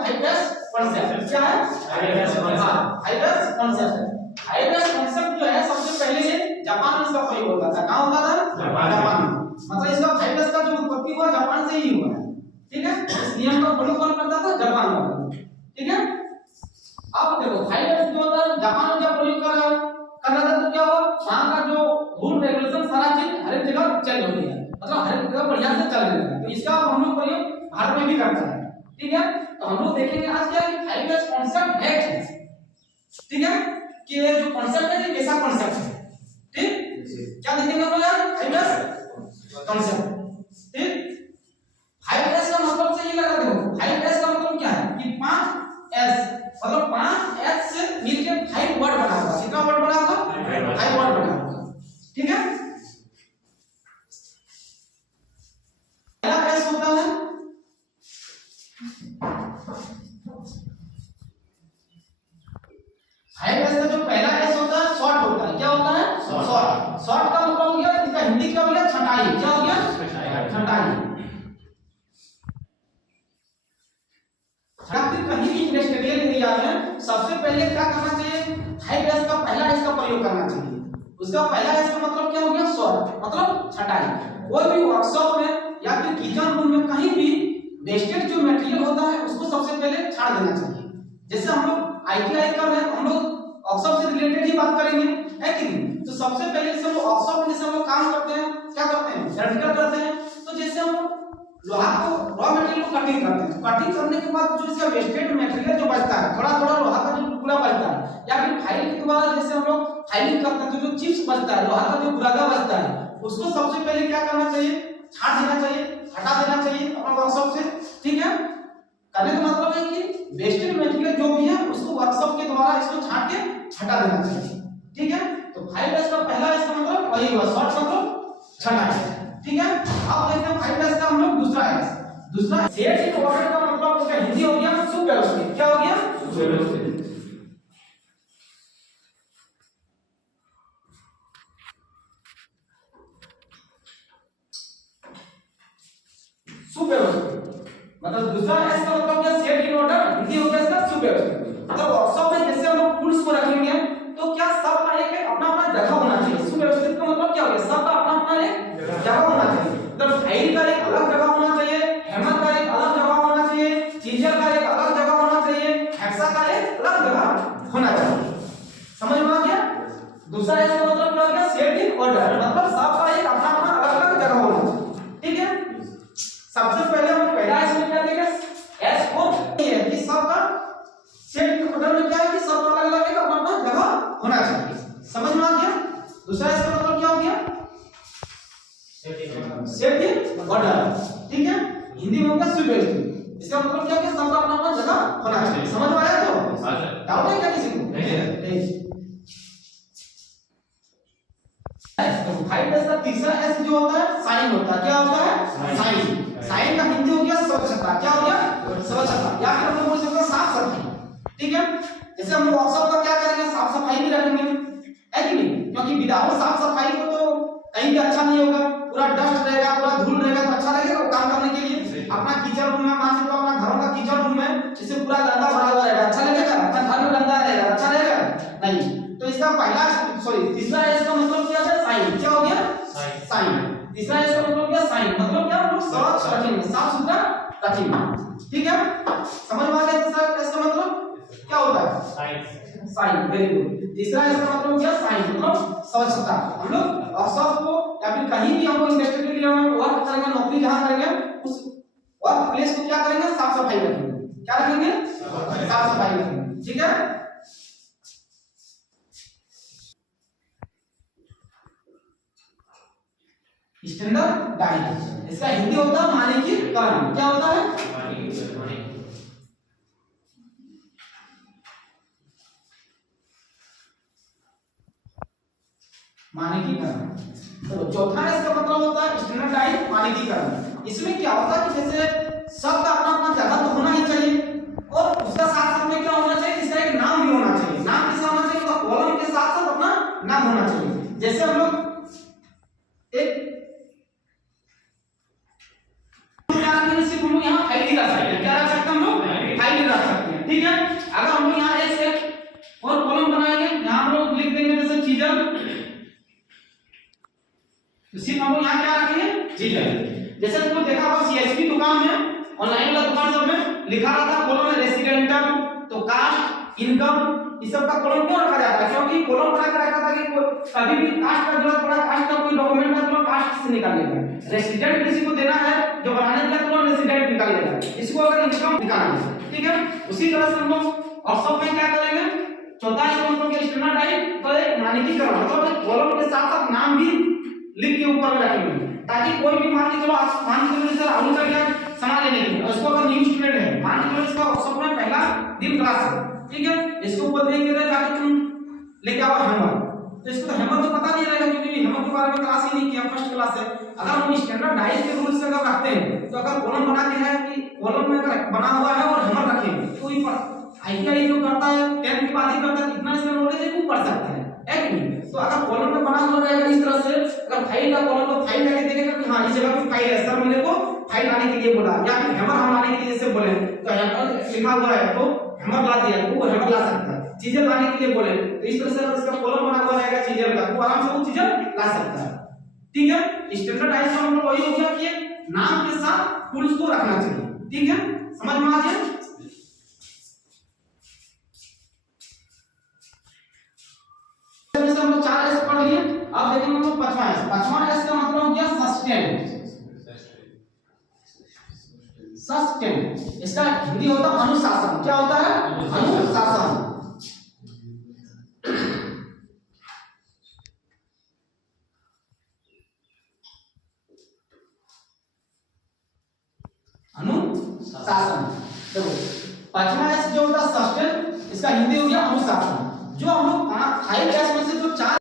हाईवेस्ट concept. क्या है? हाईवेस्ट concept. हाईवेस्ट concept जो है सबसे पहले ये जापान में इसका प्रयोग होता था। कहां होता था? जापान में। मतलब इसका हाईवेस्ट का जो उत्पत्ति हुआ जापान से ही हुआ है। ठीक है, इस नियम को फॉलो कौन करता था? जापान वाला। ठीक है, अब देखो हाईवेस्ट जो होता है जापान में जब प्रयोग कर रहा था तो क्या हुआ, वहां का जो रूल रेगुलेशन सारा चीज हर एक जगह चेंज हो गया, मतलब हर एक जगह बढ़िया से चलने लगा। तो इसका हम लोग प्रयोग भारत में भी करते हैं। ठीक है, तो हम लोग देखेंगे आज क्या है हाईवेस्ट कॉन्सेप्ट है क्या। ठीक है, कि ये जो कॉन्सेप्ट है ये कैसा कॉन्सेप्ट है। ठीक, क्या देखेंगे हम लोग यार हाईवेस्ट कॉन्सेप्ट। ठीक, हाईवेस्ट का मतलब से ये लगा देखो, हाईवेस्ट का मतलब क्या है कि 5S मतलब 5S से मिलके 5 वर्ड बना होगा। कितना वर्ड बना होगा? 5 वर्ड बना होगा। ठीक है, पहला S होता है हाईवेस्ट का जो पहला S होता है शॉर्ट होता है। क्या होता है? शॉर्ट। शॉर्ट का मतलब हो गया, इसका हिंदी क्या हो गया? छंटाई। क्या हो गया? छंटाई। कहीं भी इंडस्ट्रियल एरिया में सबसे पहले क्या करना चाहिए? हाईवेस्ट का पहला S का प्रयोग करना चाहिए। उसका पहला S का मतलब क्या हो गया? शॉर्ट, मतलब छटाई। कोई भी वर्कशॉप में या फिर किचन रूम में कहीं भी वेस्टेज जो मटेरियल होता है उसको सबसे पहले छाड़ देना चाहिए। जैसे हम लोग आईटीआई कर रहे हैं, हम लोग वर्कशॉप से रिलेटेड ही बात करेंगे, है कि नहीं? तो सबसे पहले जैसे हम लोग वर्कशॉप में जैसे हम लोग काम करते हैं, क्या करते हैं? प्रैक्टिकल करते हैं। तो जैसे हम लोग लोहा को रॉ मटेरियल को कटिंग करते हैं, कटिंग करने के बाद जो इसका वेस्टेज मटेरियल जो बचता है, थोड़ा थोड़ा लोहा का जो टुकड़ा बचता है, या फिर फाइल के द्वारा जैसे हम लोग फाइलिंग करते हैं तो जो चिप्स बचता है, लोहा का जो बुरादा बचता है, उसको सबसे पहले क्या करना चाहिए? छाट देना चाहिए, हटा देना चाहिए अपना वर्कशॉप से। ठीक है, करने का मतलब है कि वेस्टेज मटेरियल जो भी है उसको वर्कशॉप के द्वारा इसको छाट के हटा देना चाहिए। ठीक है, तो 5S का पहला इसका मतलब वही हुआ, शॉर्ट मतलब छटाई। ठीक है, अब देखते हैं 5S का हम लोग दूसरा S। दूसरा सेट इन ऑर्डर का मतलब उसका हिंदी हो गया सुव्यवस्थित। क्या हो गया? सुव्यवस्थित। सुव्यवस्थित मतलब दूसरा S का मतलब क्या? Set in order. हिंदी हो गया इसका सुव्यवस्थित। मतलब वर्कशॉप में जैसे हम लोग टूल्स को रखेंगे तो क्या सबका एक अपना अपना जगह होना चाहिए। सुव्यवस्थित का मतलब क्या हो गया? सबका अपना अपना एक जगह होना चाहिए। मतलब फाइल का एक अलग जगह होना चाहिए, हैमर का एक अलग जगह होना चाहिए, चीजर का एक अलग जगह होना चाहिए, हेक्सा का एक अलग जगह होना चाहिए। समझ में आ गया? दूसरा इसका मतलब क्या हो गया? सेट इन ऑर्डर मतलब सबका एक अपना अपना अलग अलग जगह होना चाहिए। ठीक है, सबसे पहले हम पहला इसमें क्या देंगे? S को ये है कि सबका सेट इन ऑर्डर में क्या है कि सब अलग अलग एक अपना अपना जगह होना चाहिए। समझ में आ गया? दूसरा इसका मतलब क्या हो गया? Set in order. ठीक है, हिंदी में होगा सुव्यवस्थित। इसका मतलब क्या है? सबका अपना अपना जगह होना चाहिए। समझ में आया? तो डाउट है क्या किसी को? नहीं। 5S का तीसरा S जो होता है साइन होता है। क्या होता है? साइन। साइन का हिंदी हो गया स्वच्छता। क्या हो गया? स्वच्छता, या फिर हम लोग बोल सकते हैं साफ सफाई। ठीक है, जैसे हम लोग वर्कशॉप का क्या करेंगे? साफ सफाई भी रखेंगे, है कि नहीं? क्योंकि विदाउट साफ सफाई को तो कहीं भी अच्छा नहीं होगा। पूरा डस्ट रहेगा, पूरा धूल रहेगा तो अच्छा लगेगा वो काम करने के लिए। अपना किचन रूम में मान लो अपना घरों का किचन रूम में जैसे पूरा गंदा भरा हुआ रहेगा, अच्छा लगेगा? अपना घर में गंदा रहेगा, अच्छा लगेगा? नहीं। तो इसका पहला तीसरा S का मतलब क्या है? साइन। क्या हो गया? साइन। तीसरा S का मतलब क्या? साइन मतलब क्या? हम लोग स्वच्छ रखेंगे, साफ सुथरा रखेंगे। ठीक है, समझ में आ गया? तीसरा S का मतलब क्या होता है? साइन। Sign, very good. तीसरा S का मतलब क्या? साइन मतलब स्वच्छता। हम लोग वर्कशॉप को या फिर कहीं भी हम लोग इंडस्ट्री के लिए वर्क करेंगे, नौकरी जहां करेंगे उस वर्क प्लेस को क्या करेंगे? साफ सफाई रखेंगे। क्या रखेंगे? साफ सफाई रखेंगे। ठीक है, स्टैंडर्डाइज इसका हिंदी होता है मानकीकरण। क्या होता है? मानकीकरण। तो चौथा इसका मतलब होता है स्टैंडर्डाइज मानकीकरण। इसमें क्या होता है कि जैसे सबका अपना अपना जगह तो होना ही चाहिए और उसका साथ साथ में क्या होना चाहिए? इसका एक नाम भी होना चाहिए। नाम किसका होना चाहिए? तो कॉलम के साथ साथ अपना नाम होना चाहिए। जैसे हम लोग एक यहाँ फाइल रख सकते हैं। क्या रख सकते हैं हम लोग? फाइल तो सिर्फ हम लोग यहाँ क्या रखेंगे चीजें। जैसे तुमने देखा होगा सीएसपी दुकान में, ऑनलाइन वाला दुकान सब में लिखा रहता कॉलम में रेसिडेंटल, तो कास्ट, इनकम, इस सब का कॉलम क्यों रखा जाता है? क्योंकि कॉलम बना कर रखा था कि कभी भी कास्ट का जरूरत पड़ा, कास्ट का कोई डॉक्यूमेंट का तो कास्ट से निकाल लेगा। रेसिडेंट किसी को देना है जो बनाने के लिए तो रेसिडेंट निकाल लेगा, इसको अगर इनकम निकालना है, ठीक है। उसी तरह से हम लोग ऑप्शन में क्या करेंगे, चौथा इसको मतलब के स्टैंडर्डाइज तो एक मानकीकरण, मतलब कॉलम के साथ साथ नाम भी लिख के ऊपर में रखेंगे, ताकि कोई भी मान के चलो जैसे राहुल का क्या सामान लेने के लिए, उसको अगर न्यू स्टूडेंट है, मान के चलो इसका ऑप्शन में पहला दिन क्लास है, ठीक है, इसको ऊपर देंगे ताकि तुम लेके आओ हेमर, तो इसको तो हेमर तो पता नहीं रहेगा क्योंकि हेमर के बारे में क्लास ही नहीं किया, फर्स्ट क्लास है। अगर हम स्टैंडर्डाइज के रूल्स से अगर रखते हैं तो अगर कॉलम बना के है कि कॉलम में अगर बना हुआ है और हेमर रखेंगे तो ही आईटीआई जो करता है 10th के बाद ही करता है, कितना इसका नॉलेज है वो पढ़ सकता है कि नहीं। तो अगर कॉलम में बना हुआ रहेगा इस तरह से, अगर फाइल का कॉलम तो फाइल लगा देखेगा कि हां इस जगह पे फाइल है, सर मेरे को फाइल लाने के लिए बोला, या फिर हैमर हम लाने के लिए जैसे बोले तो हैमर लिखा हुआ है तो हैमर ला दिया तो वो हैमर ला सकता है। चीजें लाने के लिए बोले तो इस तरह से अगर इसका कॉलम बना हुआ रहेगा चीजें का, तो आराम से वो चीजें ला सकता है, ठीक है। स्टैंडर्डाइज का मतलब वही हो गया कि नाम के साथ टूल्स को रखना चाहिए, ठीक है, समझ में आ गया। हम लोग 4 एस पढ़ लिए, अब देखेंगे हम लोग 5वां एस। 5वां एस का मतलब हो गया सस्टेन। सस्टेन इसका हिंदी होता है अनुशासन। क्या होता है? अनुशासन। अनुशासन। देखो 5वां एस जो होता है सस्टेन, इसका हिंदी हो गया अनुशासन। जो हम लोग 5 एस में से जो 4